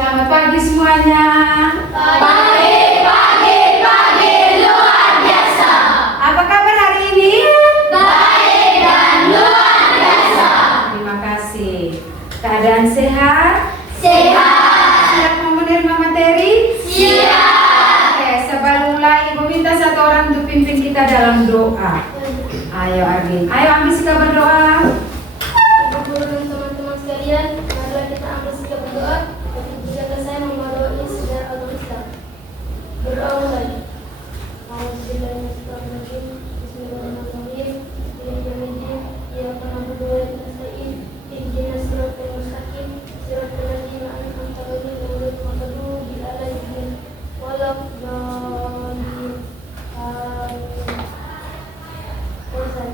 Selamat pagi semuanya. Pagi luar biasa. Apa kabar hari ini? Baik dan luar biasa. Terima kasih. Keadaan sehat? Sehat. Siap mau menerima materi? Siap. Oke, sebelum mulai Ibu minta satu orang untuk pimpin kita dalam doa. Ayo Arvin, ayo ambil sikap berdoa. Guru dan teman-teman sekalian, marilah kita ambil sikap berdoa. Jika saya memadai sejarah Al-Islam. Berdoa mulai. Bismillahirrahmanirrahim. Bismillahirrahmanirrahim. Ya na'budu wa nasta'in. Ihdinas siratal mustaqim. Siratal ladzina an'amta 'alaihim ghairil maghdubi 'alaihim waladdallin. Selesai.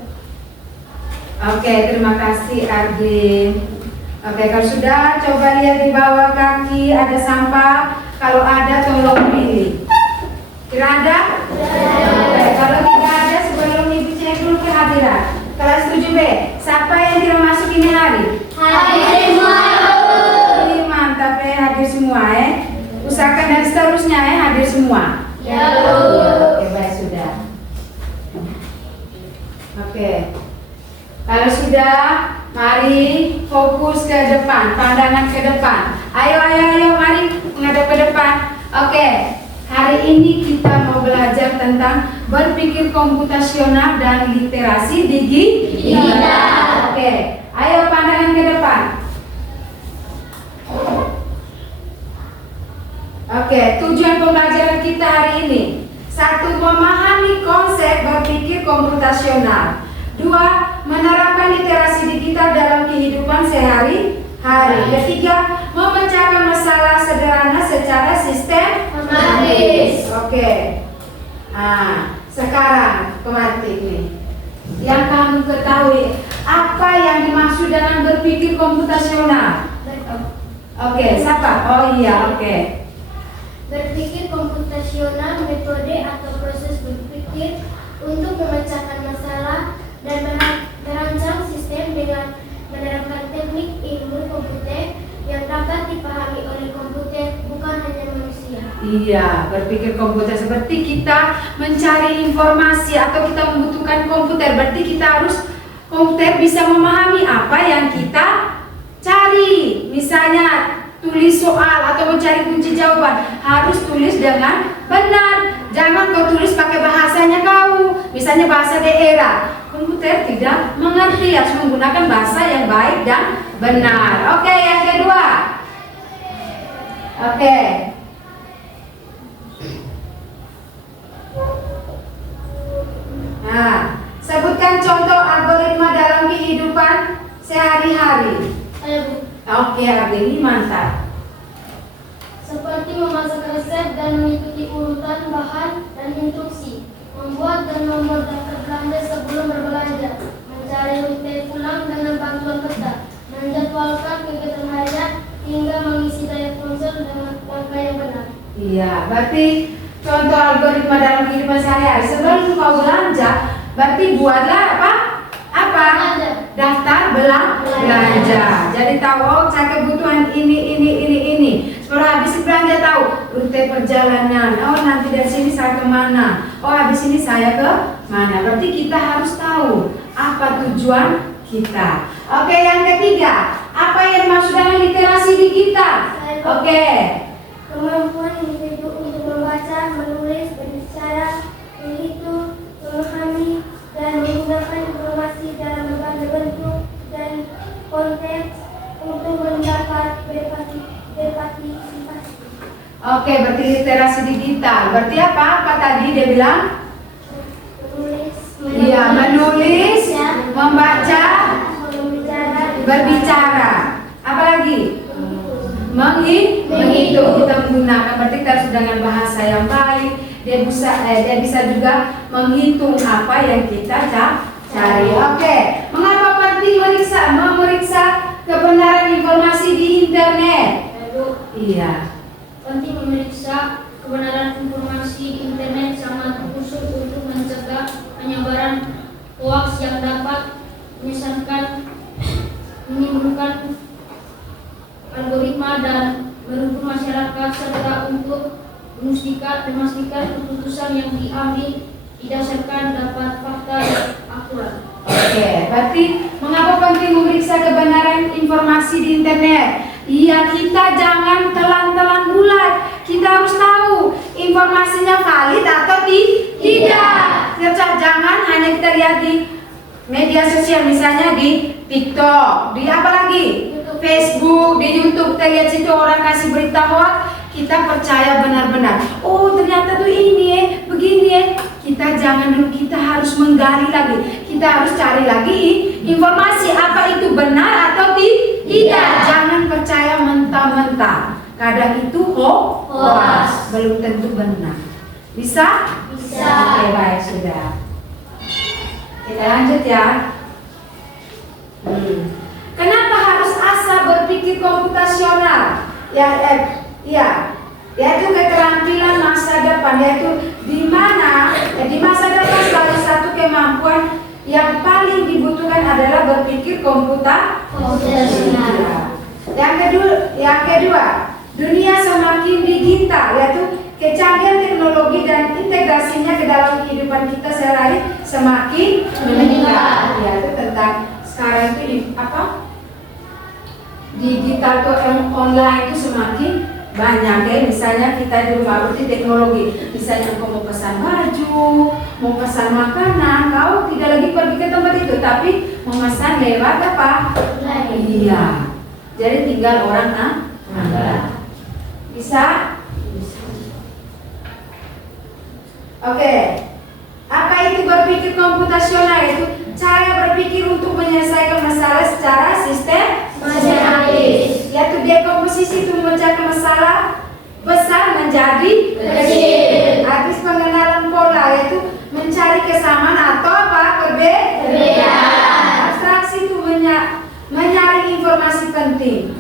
Oke, terima kasih Arvin. Oke, kalau sudah coba lihat di bawah kaki ada sampah. Kalau ada tolong pilih. Kira ada? Oke, kalau tidak ada sebelum Ibu cek dulu kehadiran. Kelas 7B, siapa yang tidak masuk ini hari? Hadir semua. Ini mantap ya, hadir semua ya. Usahakan dan seterusnya ya, hadir semua. Ya. Oke, baik sudah. Oke. Kalau sudah, mari fokus ke depan, pandangan ke depan. Ayo, mari menghadap ke depan. Oke, hari ini kita mau belajar tentang berpikir komputasional dan literasi digital. Oke, ayo pandangan ke depan. Oke, tujuan pembelajaran kita hari ini: 1. Memahami konsep berpikir komputasional. 2. Menerapkan literasi digital dalam kehidupan sehari-hari. 3. Memecahkan masalah sederhana secara sistematis. Oke. Nah, sekarang pematik nih. Yang kamu ketahui apa yang dimaksud dengan berpikir komputasional? Oke, siapa? Oh iya, oke. Berpikir komputasional metode atau proses berpikir untuk memecahkan masalah dan merancang sistem dengan menerapkan teknik ilmu komputer yang dapat dipahami oleh komputer, bukan hanya manusia. Iya, berpikir komputer seperti kita mencari informasi atau kita membutuhkan komputer. Berarti kita harus komputer bisa memahami apa yang kita cari. Misalnya tulis soal atau mencari kunci jawaban, harus tulis dengan benar. Jangan kau tulis pakai bahasanya kau, misalnya bahasa daerah. Komputer tidak mengerti, harus menggunakan bahasa yang baik dan benar. Oke, yang kedua. Oke. Nah, sebutkan contoh algoritma dalam kehidupan sehari-hari. Ayo Bu. Oke, ini mantap. Seperti memasak resep dan mengikuti urutan bahan dan instruksi, membuat dan nomor daftar belanja sebelum berbelanja, mencari rute pulang dengan bantuan peta, menjadwalkan kegiatan harian hingga mengisi daya ponsel dengan langkah yang benar. Iya, berarti contoh algoritma dalam kehidupan sehari-hari. Sebelum kau belanja, berarti buatlah apa? Daftar belanja. Jadi tahu, oh saya kebutuhan ini. Setelah habis belanja tahu rute perjalanan. Oh nanti dari sini saya kemana? Oh habis ini saya ke mana? Berarti kita harus tahu apa tujuan kita. Oke, yang ketiga, apa yang dimaksud dengan literasi digital? Oke. Kemampuan individu untuk membaca, menulis, berbicara, menghitung, memahami, dan menggunakan informasi dalam berbagai bentuk dan konteks untuk mendapat berpartisipasi. Oke, berarti literasi digital. Berarti apa tadi dia bilang? Menulis, Iya, menulis, membaca, berbicara. Apa lagi? Menghitung. Kita menggunakan, berarti kita harus dengan bahasa yang baik. Dia bisa juga menghitung apa yang kita cari. Oke, mengapa penting memeriksa kebenaran informasi di internet? Iya. Penting memeriksa kebenaran informasi di internet sangat khusus untuk mencegah penyebaran hoaks yang dapat menimbulkan algoritma dan merugikan masyarakat serta untuk memastikan keputusan yang diambil didasarkan dapat fakta dan akurat. Oke, berarti mengapa penting memeriksa kebenaran informasi di internet? Iya, kita jangan telan-telan bulat. Kita harus tahu informasinya valid atau tidak. Jangan hanya kita lihat di media sosial, misalnya di TikTok, di apa lagi? Facebook, di YouTube, kita lihat situ orang kasih berita hoax, kita percaya benar-benar. Oh, ternyata tuh ini begini. Kita jangan dulu, kita harus menggali lagi. Kita harus cari lagi informasi apa itu benar atau tidak. Jangan percaya mentah-mentah. Kadang itu hoax, belum tentu benar. Bisa? Bisa. Oke, baik, sudah. Kita lanjut ya. Kenapa harus asa berpikir komputasional? Yaitu keterampilan masa depan, yaitu di masa depan salah satu kemampuan yang paling dibutuhkan adalah berpikir komputasional. Yang kedua, dunia semakin digital, yaitu kecanggihan teknologi dan integrasinya ke dalam kehidupan kita sehari-hari semakin meningkat. Yaitu tentang sekarang itu digital atau online itu semakin banyak ya. Misalnya kita di rumah berarti teknologi, misalnya kau mau pesan baju, mau pesan makanan, kau tidak lagi pergi ke tempat itu, tapi memesan lewat apa? Iya. Jadi tinggal orang bisa. Oke. Apa itu berpikir komputasional? Itu cara berpikir untuk menyelesaikan masalah secara sistematis. Yaitu dekomposisi itu memecahkan masalah besar menjadi kecil. Habis pengenalan pola, yaitu mencari kesamaan atau perbedaan. Abstraksi itu mencari informasi penting.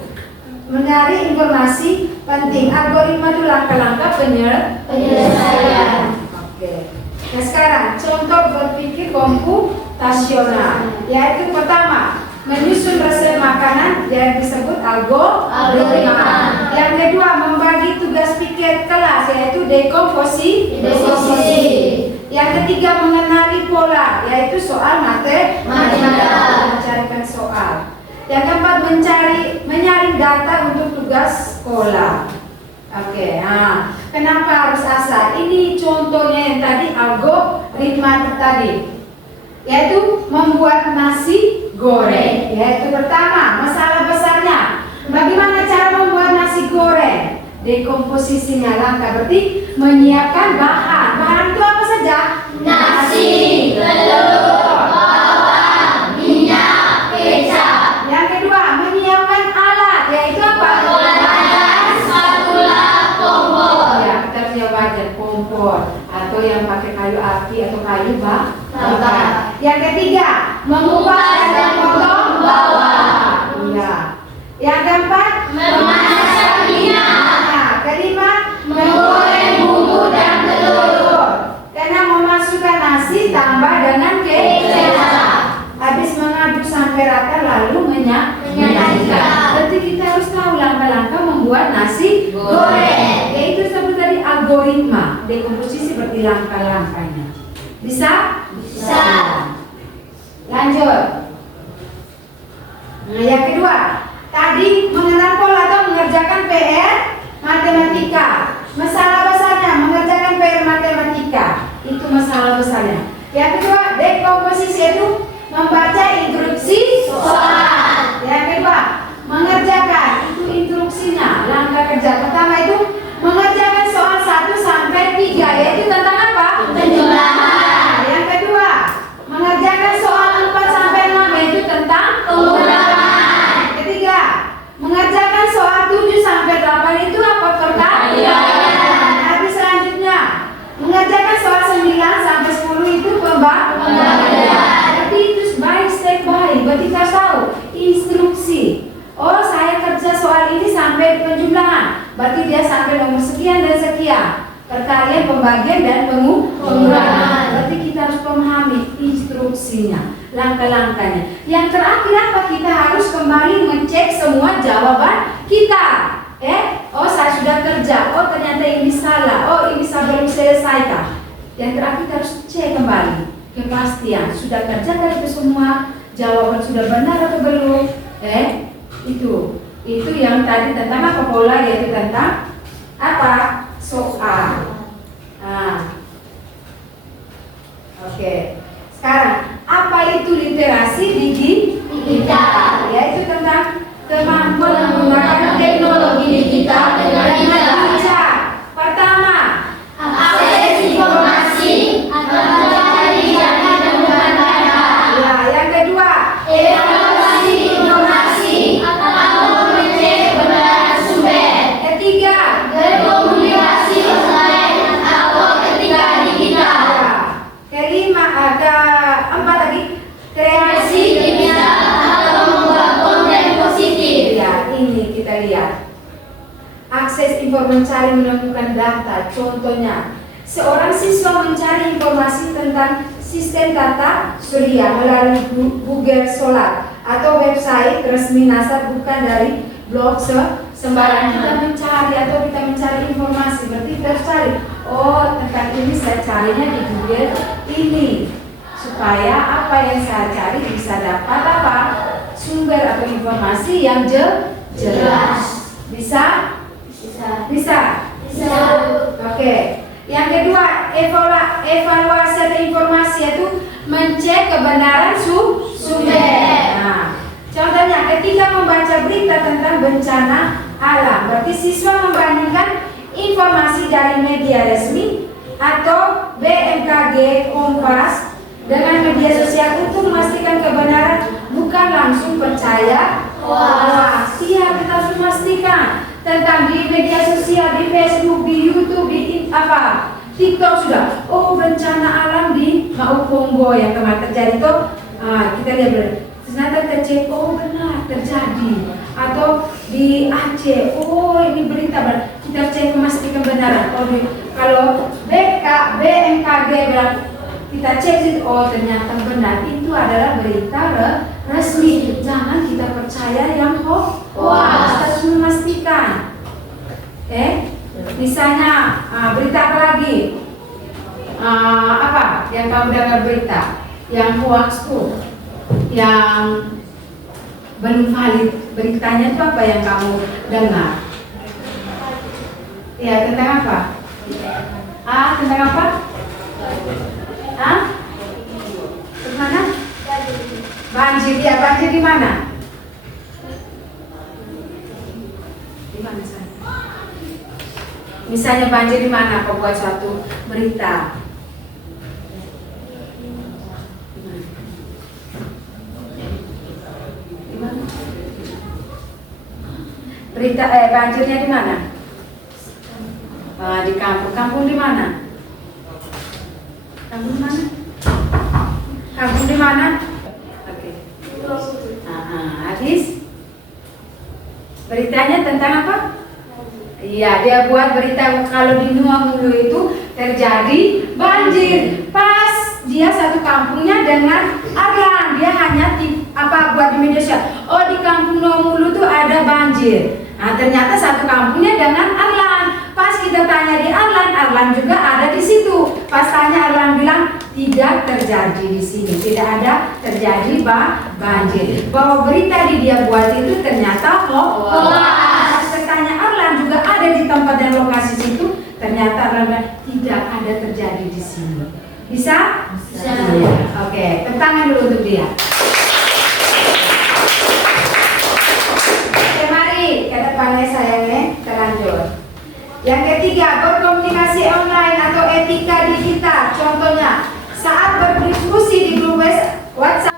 Algoritma itu langkah-langkah penyelesaian. Oke. Nah sekarang contoh berpikir komputasional, yaitu pertama menyusun resep makanan yang disebut algoritma. Yang kedua membagi tugas pikir kelas, yaitu dekomposisi. Yang ketiga mengenali pola, yaitu soal matematika, mencarikan soal. Yang keempat menyaring data untuk tugas sekolah. Oke, nah kenapa harus asa? Ini contohnya yang tadi algoritma tadi, yaitu membuat nasi goreng. Yaitu pertama masalah besarnya, bagaimana cara membuat nasi goreng? Dekomposisinya langkah, berarti menyiapkan bahan. Bahan itu apa saja? Nasi, telur, bawang, minyak, kecap. Yang kedua menyiapkan alat, yaitu apa? Kompor atau yang pakai kayu api atau kayu bakar. Yang ketiga mengupas dan memotong bawang. Iya. Yang keempat Memasak minyak. Nah, kelima Menggoreng bumbu dan telur. Karena memasukkan nasi tambah dengan kecap. Habis mengaduk sampai rata lalu menyajikan. Berarti kita harus tahu langkah-langkah membuat nasi goreng. Yaitu seperti tadi algoritma. Dekomposisi berarti langkah-langkahnya. Bisa? Bisa. Lanjut. Nah, yang kedua, tadi mengenal pola atau mengerjakan PR matematika. Masalah besarnya mengerjakan PR matematika. Itu masalah besarnya. Yang kedua, dekomposisi itu membaca instruksi soal. Yang kedua, mengerjakan itu instruksinya, langkah kerja. Pertama itu mengerjakan soal 1 sampai 3, yaitu tentang apa? Penjumlahan. Yang kedua, mengerjakan soal 4 sampai 6, yaitu tentang Pengurangan. Ketiga, mengerjakan soal 7 sampai 8 itu apa? Pembalian. Habis selanjutnya, mengerjakan soal 9 sampai 10 itu pembalian. Berarti itu baik step by, berarti kita tahu instruksi. Oh, saya kerja soal ini sampai penjumlahan, berarti dia sampai nomor sekian dan sekian. Perkalian, pembagian dan pengurangan. Berarti kita harus memahami instruksinya, langkah-langkahnya. Yang terakhir apa? Kita harus kembali mengecek semua jawaban kita. Oh, saya sudah selesaikan. Yang terakhir kita harus cek kembali kepastian sudah kerjakan itu semua, jawaban sudah benar atau belum. Itu yang tadi tentang apa pola, yaitu tentang apa soal. Oke. Sekarang apa itu literasi digital? Yaitu tentang kemampuan menggunakan teknologi digital dengan bijak. Pertama, Akses informasi atau mencari dan menemukan data. ya, yang kedua, Evaluasi informasi atau mengecek kebenaran sumber. ketiga, Berkomunikasi online atau ketika digital. ya, kelima, keempat tadi, kreasi Kreasi digital atau membuat konten positif. ya, ini kita lihat. Akses informasi, mencari menemukan data. Contohnya, seorang siswa mencari informasi tentang sistem tata surya melalui Google Scholar atau website resmi NASA, bukan dari blog sembarang. Kita mencari atau kita mencari informasi, berarti kita harus cari. Oh, tentang ini saya carinya di Google ini, supaya apa yang saya cari bisa dapat apa? Sumber atau informasi yang jelas. Bisa? Bisa. Oke. Yang kedua, evaluasi atau informasi itu mencek kebenaran sumber. Nah, contohnya ketika membaca berita tentang bencana alam, berarti siswa membandingkan informasi dari media resmi atau BMKG, Kompas dengan media sosial untuk memastikan kebenaran, bukan langsung percaya. Wah, siap, kita harus memastikan tentang di media sosial, di Facebook, di YouTube, di TikTok sudah. Oh, bencana alam di Maukombo yang kemarin terjadi itu, kita lihat ternyata kita cek, oh benar terjadi. Atau di Aceh, oh ini berita, kita cek memastikan kebenaran. Oh, kalau BMKG bilang, kita cek, oh ternyata benar, itu adalah berita resmi. Jangan kita percaya yang hoax. Kita harus memastikan. Misalnya berita apa lagi? Apa yang kamu dengar berita yang hoax tuh, yang belum valid, beritanya itu apa yang kamu dengar? Ya, tentang apa? Tentang apa? Mana? Banjir. Ya, banjir di mana? Di mana sana? Misalnya banjir di mana? Kau buat suatu berita. Di mana? Berita banjirnya di mana? Di kampung. Kampung di mana? Kampung mana? Kampung di mana? Oke. Habis. Beritanya tentang apa? Iya, dia buat berita kalau di Nuang Mulu itu terjadi banjir. Pas dia satu kampungnya dengan Arlan, dia hanya buat di media sosial. Oh, di kampung Nuang Mulu tuh ada banjir. Nah, ternyata satu kampungnya dengan Arlan. Pas kita tanya di Arlan juga ada di situ. Pas tanya Arlan bilang tidak terjadi di sini, tidak ada terjadi banjir. Bahwa berita di dia buat itu ternyata hoax. Pas tanya Arlan juga ada di tempat dan lokasi situ, ternyata Arlan bilang tidak ada terjadi di sini. Bisa? Bisa. Oke, tepuk tangan dulu untuk dia. Oke, mari ke depannya sayangnya, kita lanjut. Yang ketiga, berkomunikasi online atau etika digital. Contohnya, saat berdiskusi di grup WhatsApp.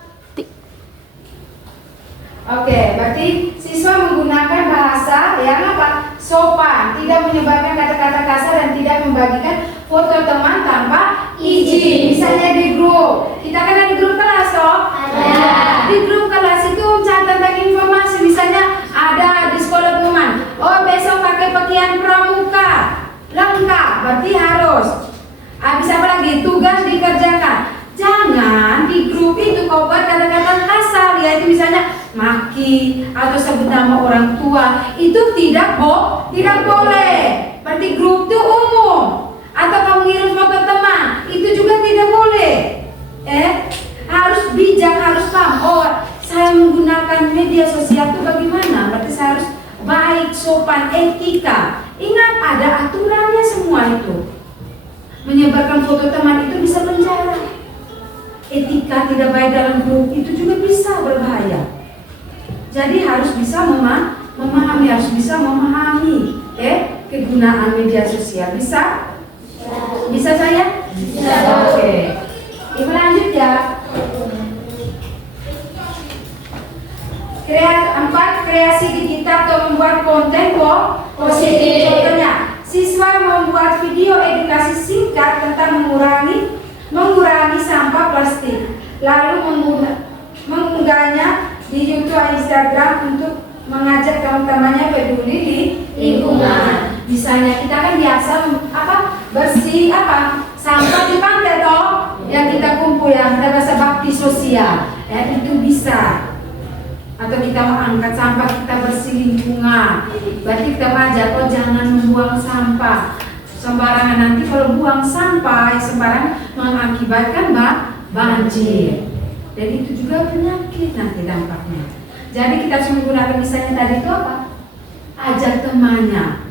Oke, berarti siswa menggunakan bahasa yang sopan, tidak menyebarkan kata-kata kasar dan tidak membagikan foto teman tanpa izin. Misalnya di grup, kita kan ada di grup kelas toh? Ada. Di grup kelas itu catat tentang informasi, misalnya ada di sekolah teman. Oh, besok pakai pakaian pramuka, lengkap, berarti harus. Habis apa lagi? Tugas dikerjakan. Jangan di grup itu kau buat kata-kata kasar, yaitu misalnya maki atau sebut nama orang tua. Itu tidak boleh. Berarti grup itu umum. Atau kamu ngirim foto menggunakan media sosial itu bagaimana? Berarti saya harus baik, sopan, etika. Ingat ada aturannya semua itu. Menyebarkan foto teman itu bisa penjara. Etika tidak baik dalam grup itu juga bisa berbahaya. Jadi harus bisa memahami, kegunaan media sosial. Bisa? Bisa saya? Bisa. Oke. Ibu lanjut ya. Kreasi digital atau membuat konten positif. Contohnya, siswa membuat video edukasi singkat tentang mengurangi sampah plastik, lalu mengunggahnya di YouTube atau Instagram untuk mengajak teman-temannya peduli di lingkungan. Misalnya kita kan biasa bersih sampah di pantai toh yang kita kumpul, yang kita bahasa bakti sosial, ya itu bisa. Atau kita mengangkat sampah, kita bersih lingkungan. Berarti kita mengajak jangan membuang sampah sembarangan. Nanti kalau buang sampah sembarangan mengakibatkan banjir. Dan itu juga penyakit nanti dampaknya. Jadi kita harus menggunakan misalnya tadi itu ajak temannya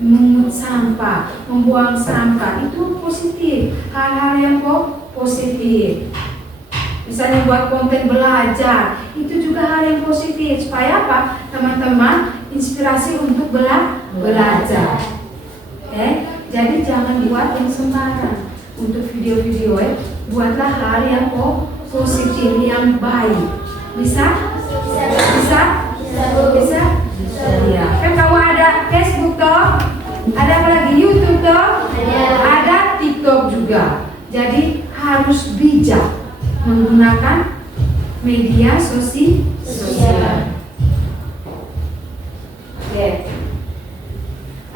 mengut sampah, membuang sampah, itu positif. Hal-hal yang positif. Misalnya buat konten belajar, itu juga hal yang positif. Supaya teman-teman inspirasi untuk belajar. Jadi jangan buat yang sembarang. Untuk video-video, buatlah hal yang positif, yang baik. Bisa? Ya. Kan kamu ada Facebook toh, ada apa lagi, YouTube toh, ada TikTok juga. Jadi harus bijak menggunakan media sosial. Oke.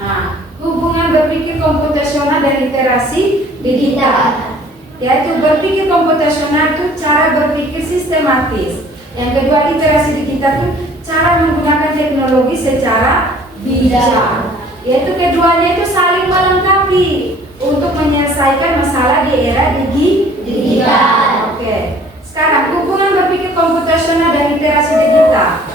Nah, hubungan berpikir komputasional dan literasi digital. Yaitu berpikir komputasional itu cara berpikir sistematis. Yang kedua, literasi digital itu cara menggunakan teknologi secara bijak. Yaitu keduanya itu saling melengkapi untuk menyelesaikan masalah di era digital. Oke. Sekarang hubungan berpikir komputasional dan literasi digital.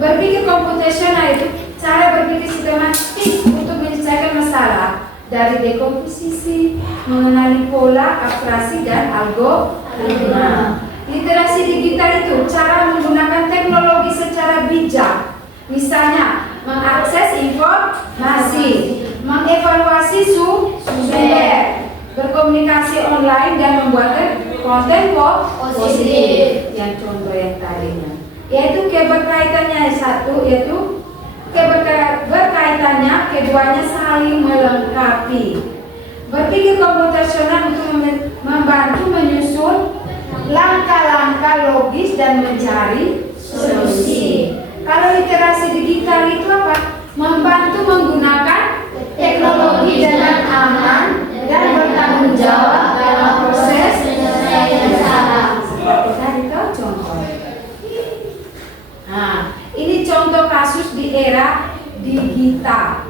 Berpikir komputasional itu cara berpikir sistematis untuk menyelesaikan masalah dari dekomposisi, mengenali pola, abstraksi dan algoritma. Literasi digital itu cara menggunakan teknologi secara bijak. Misalnya, mengakses informasi, mengevaluasi sumber, berkomunikasi online dan membuat konten positif. Yang contoh yang tadinya, yaitu keberkaitannya satu, yaitu berkaitannya keduanya saling melengkapi. Berpikir komputasional untuk membantu menyusun langkah-langkah logis dan mencari solusi. Kalau literasi digital itu membantu menggunakan teknologi dengan aman dan bertanggung jawab dalam proses penyelesaian masalah. Seperti tadi contoh. Nah, ini contoh kasus di era digital.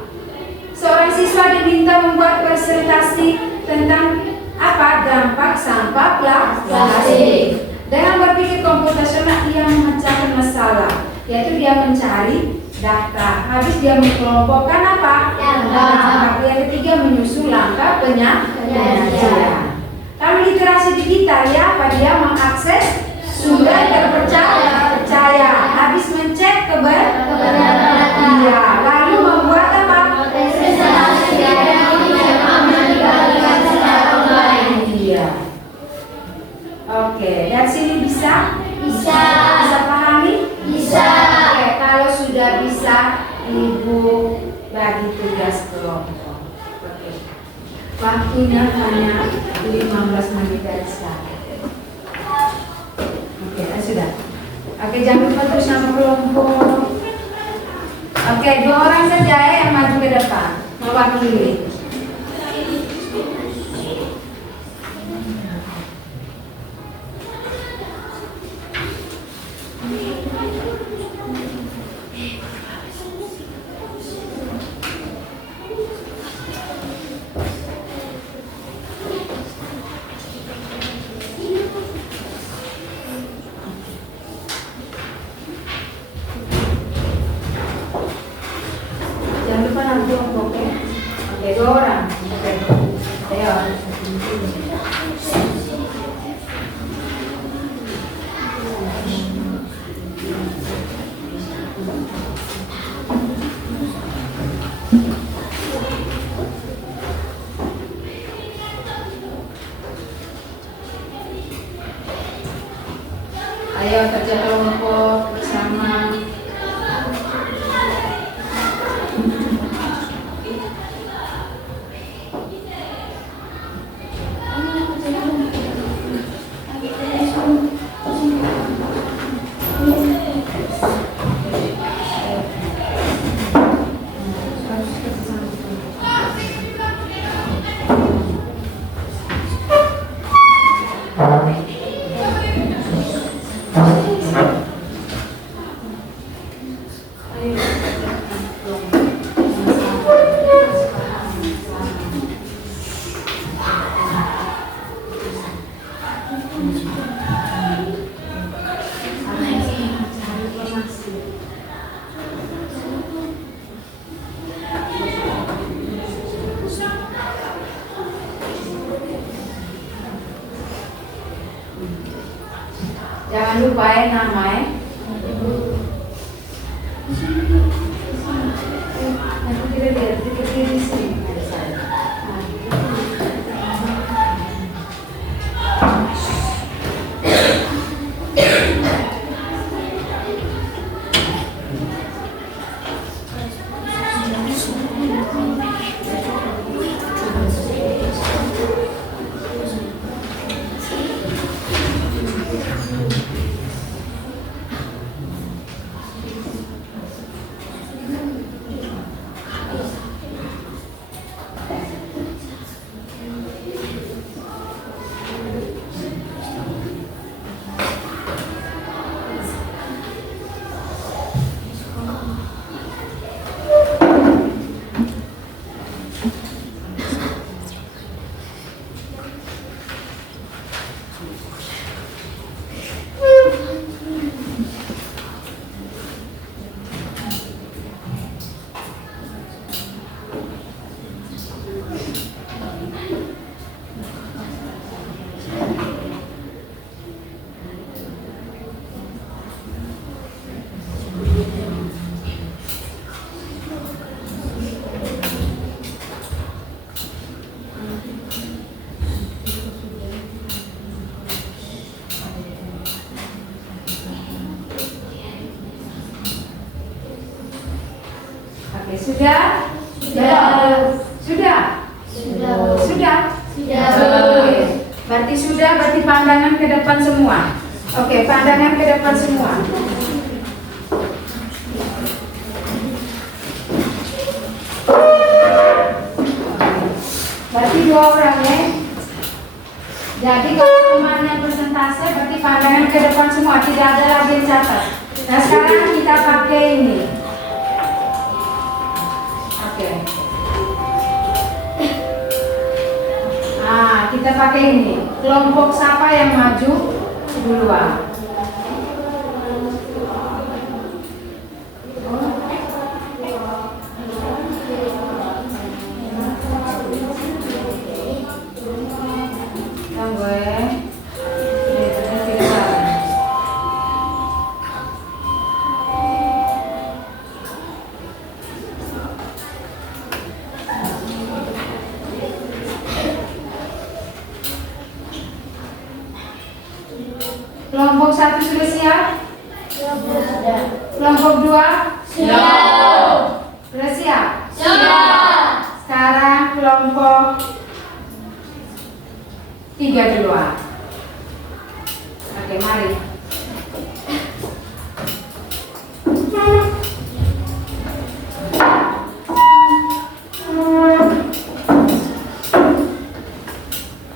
Seorang siswa diminta membuat presentasi tentang dampak sampah plastik. Dengan berpikir komputasional ia memecahkan masalah, yaitu dia mencari data, habis dia mengelompokkan dampak. Yang ketiga menyusun langkah penyajian. Kalau literasi digital dia mengakses sumber terpercaya, habis mencek kebenaran, lalu membuat presentasi yang aman dibagikan secara online. Oke, dari sini bisa pahami? Bisa. Oke, kalau sudah bisa, Ibu bagi tugas kelompok. Oke. Waktunya hanya 15 menit dari sekarang. Oke, sudah. Oke, jangan lupa terus sama kelompok. Oke, 2 orang saja yang maju ke depan mewakili. Jangan lupa nanti kelompok ya. Oke, 2 orang. Oke. Ayo. Ayo kerja kelompok bersama. Jangan lupa ya nama ya. Nanti kita lihat di sini. Oke, sudah? Sudah? Oke. Berarti pandangan ke depan semua. Oke, pandangan ke depan semua. Berarti 2 orang ya. Jadi kalau temannya persentase berarti pandangan ke depan semua, tidak ada lagi yang catat. Nah sekarang kita pakai ini. Oke. Nah kita pakai ini. Kelompok siapa yang maju duluan? Kelompok 1 sudah siap? Kelompok 2? Siap. Sudah siap? Siap. Sekarang kelompok 3 duluan. Oke, mari.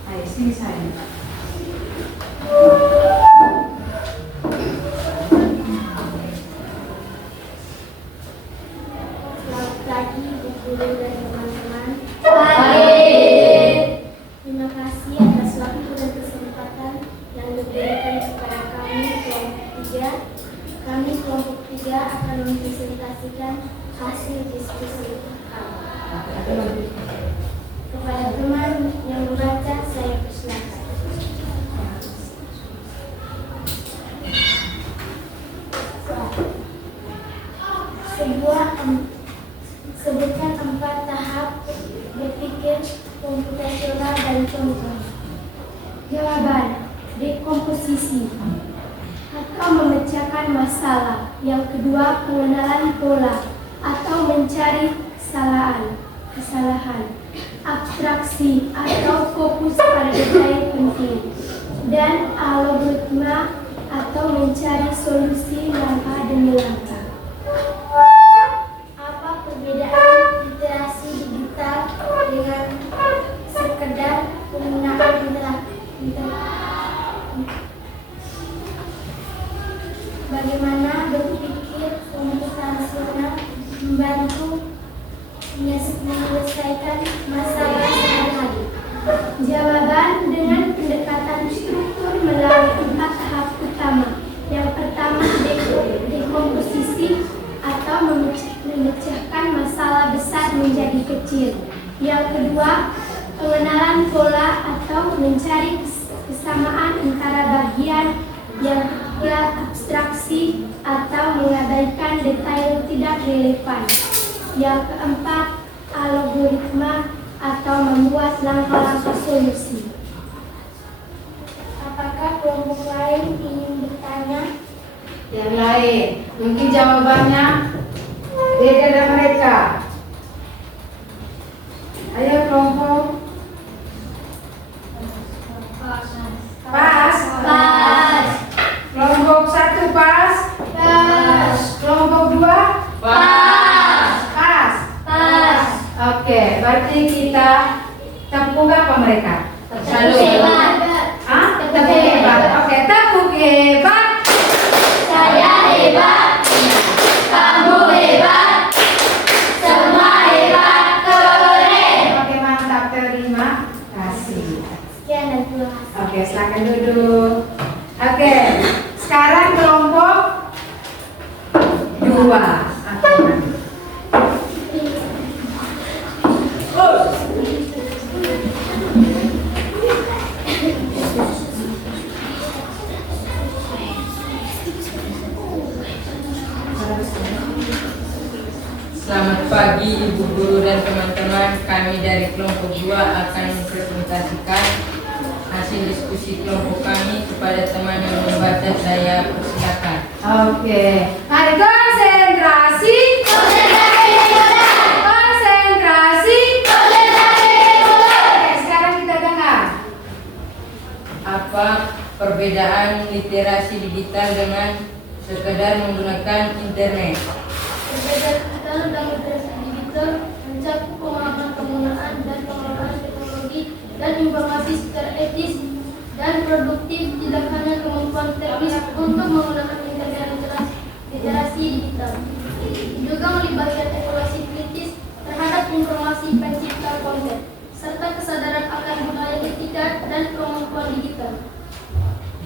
Ayo, sini saya. Selamat pagi, Bu Guru dan teman-teman. Terima kasih atas waktu dan kesempatan yang diberikan kepada kami keempat, tahap berpikir komputasional dan contoh. Jawaban, dekomposisi atau memecahkan masalah. Yang kedua, pengenalan pola atau mencari kesalahan. Abstraksi atau fokus pada detail penting. Dan algoritma atau mencari solusi langkah demi langkah. Apa perbedaan literasi digital dengan sekedar penggunaan internet? Bagaimana berpikir komputasional membantu menyelesaikan masalah sehari-hari? Jawaban, dengan pendekatan struktur melalui 4 tahap utama. Yang pertama, dekomposisi atau memecahkan masalah besar menjadi kecil. Yang kedua, pengenalan pola atau mencari kesamaan antara bagian. Yang ketiga, abstraksi atau mengabaikan detail tidak relevan. Yang keempat, algoritma atau membuat langkah-langkah solusi. Apakah kelompok lain ingin bertanya? Yang lain, mungkin jawabannya beda dengan mereka. Ayo kelompok. Pas. Kelompok 1 pas. Kelompok 2 pas. Oke, berarti kita tepuk apa mereka? Tepuk hebat. Hah? Tepuk hebat. Oke, tepuk hebat. Saya hebat. Kamu hebat. Semua hebat. Keren. Oke, mantap. Terima kasih. Sekian dan terima kasih. Oke, silakan duduk. Oke, sekarang kelompok 2. Selamat pagi Ibu Guru dan teman-teman. Kami dari kelompok 2 akan mempresentasikan hasil diskusi kelompok kami kepada teman yang membaca. Saya persilakan. Oke, mari konsentrasi. Konsentrasi. Oke, sekarang kita dengar. Apa perbedaan literasi digital dengan sekedar menggunakan internet? Perbedaan digital dan literasi digital mencakup pemahaman penggunaan dan pengelolaan teknologi dan informasi secara etis dan produktif, tidak hanya kemampuan teknis untuk menggunakan internet. Literasi digital juga melibatkan evaluasi kritis terhadap informasi pencipta konten serta kesadaran akan budaya etika dan kemampuan digital.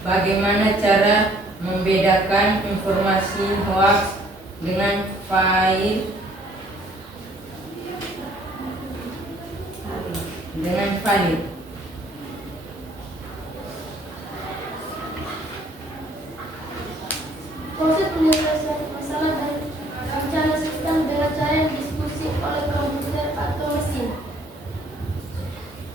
Bagaimana cara membedakan informasi hoax dengan valid? Proses penyelesaian masalah dan rencana sistem dengan cara yang diskusi oleh komputer atau mesin.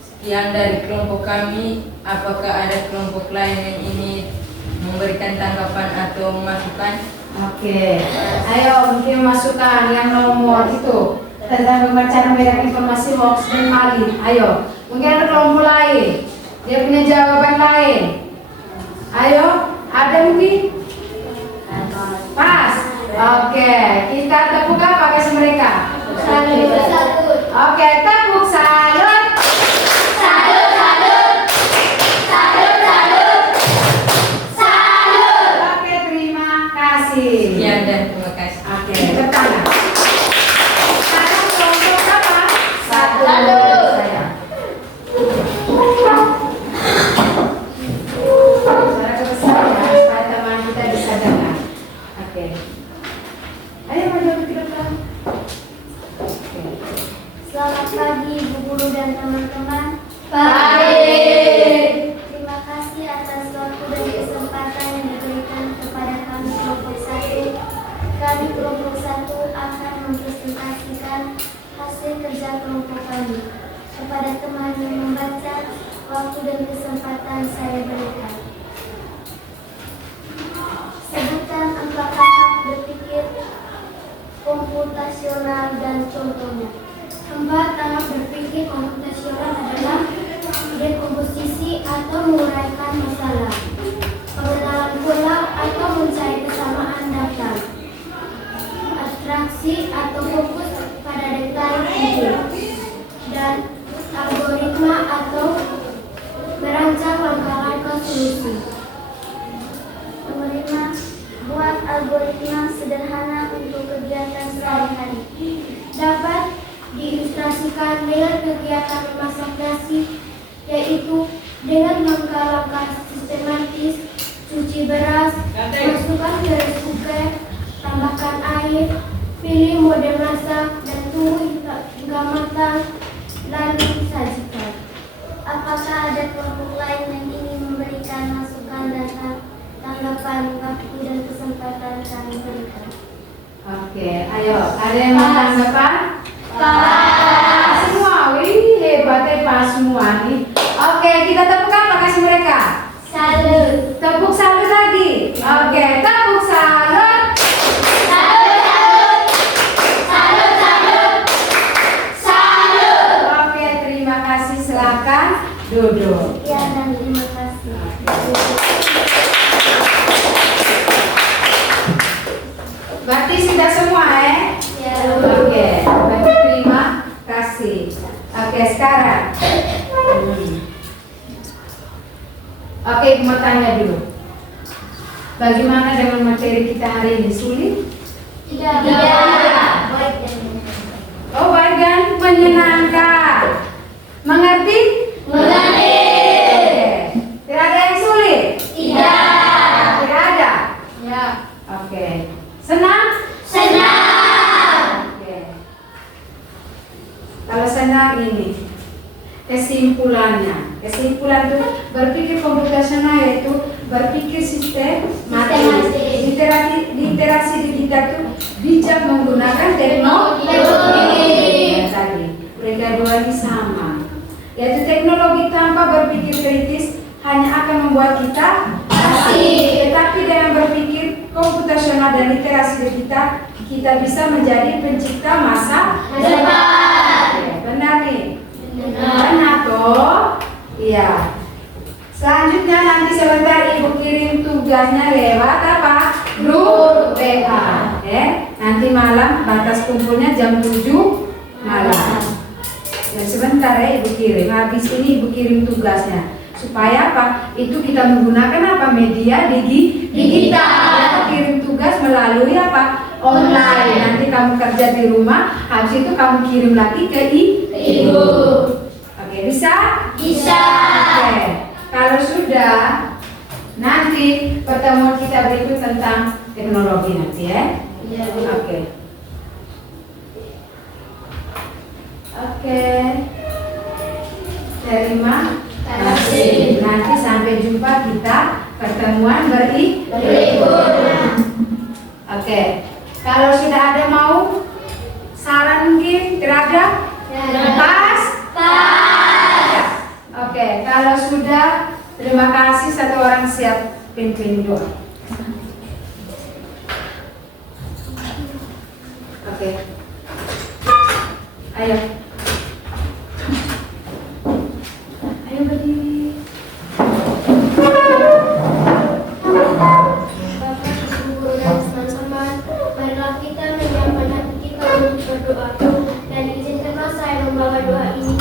Sekian dari kelompok kami. Apakah ada kelompok lain yang ingin memberikan tanggapan atau masukan? Oke, ayo mungkin masukan yang nomor itu tentang cara membedakan informasi hoax dan valid. Ayo, mungkin ada kelompok lain, dia punya jawaban lain. Ayo, ada mungkin? Pas. Oke, kita tepuk apa kasih mereka? Salut. Oke, tepuk salut. Oke, terima kasih. Sekian dan terima kasih. Oke, tepuk tangan. Sekarang kelompok apa? Satu. Saya. Suara kebesar ya, supaya teman kita bisa dengar. Oke. Ayo maju ke depan. Oke. Selamat pagi Ibu Guru dan teman-teman. Terima kasih atas waktu dan kesempatan yang diberikan kepada kami kelompok 1. Kami kelompok 1 akan mempresentasikan hasil hasil kerja kelompok kami. Kepada teman yang membaca, waktu dan kesempatan saya berikan. Sebutkan 4 tahap berpikir komputasional dan contohnya. 4 tahap berpikir komputasional adalah dekomposisi atau menguraikan masalah, pengenalan pola atau mencari kesamaan data, abstraksi atau fokus pada detail tinggi, dan algoritma atau merancang langkah-langkah solusi. Nomor 5, buat algoritma sederhana untuk kegiatan sehari-hari. Dapat diilustrasikan dengan kegiatan memasak nasi, yaitu dengan langkah-langkah sistematis: cuci beras, masukkan ke rice cooker, tambahkan air, pilih mode masak, dan tunggu hingga matang, lalu sajikan. Apakah ada kelompok lain yang ingin memberikan masukan dan tanggapan waktu dan kesempatan kami berikan? Oke, ayo. Ada yang mau tanggapan? Semua, wih hebat semua nih. Oke, kita tepukkan, makasih mereka. Salut. Tepuk salut lagi. Oke, tepuk salut. Oke, terima kasih. Silakan duduk. Ya, dan terima kasih. Berarti sudah semua Ya. Oke, berarti terima kasih. Oke, sekarang. Oke, mau tanya dulu. Bagaimana dengan materi kita hari ini? Sulit? Tidak. Baik dan Oh, baik dan menyenangkan. Mengerti? mengerti. Tidak ada yang sulit? Tidak. Tidak ada? Ya. Oke. Senang? Senang. Oke. Kalau senang ini kesimpulan itu berpikir komputasional yaitu berpikir sistematis. Literasi digital itu bijak menggunakan teknologi. Ya, tadi mereka dua ini sama, yaitu teknologi tanpa berpikir kritis hanya akan membuat kita asik. Tetapi dengan berpikir komputasional dan literasi digital kita bisa menjadi pencipta masa Depan. Ya, benar nih. Benar toh? Iya. Selanjutnya nanti sebentar ibu kirim tugasnya lewat apa? Grup WA. Nanti malam batas kumpulnya jam 7 malam. Dan sebentar ya ibu kirim. Habis ini ibu kirim tugasnya. Supaya apa? Itu kita menggunakan apa? Media digital. Kita kirim tugas melalui apa? Online. Nanti kamu kerja di rumah, habis itu kamu kirim lagi ke ibu. Oke, bisa? Bisa. Oke. Kalau sudah, nanti pertemuan kita berikut tentang teknologi nanti ya. Oke. Oke. Terima kasih. Nanti sampai jumpa kita pertemuan berikut. Oke. Kalau sudah ada mau saran mungkin kira-kira pas. Oke, kalau sudah terima kasih, satu orang siap pimpin doa. Oke. Ayo. Ayo berdiri. Bapak, Ibu Guru dan teman-teman, marilah kita menyiapkan hati kita untuk berdoa. Dan izinkanlah saya membawa doa ini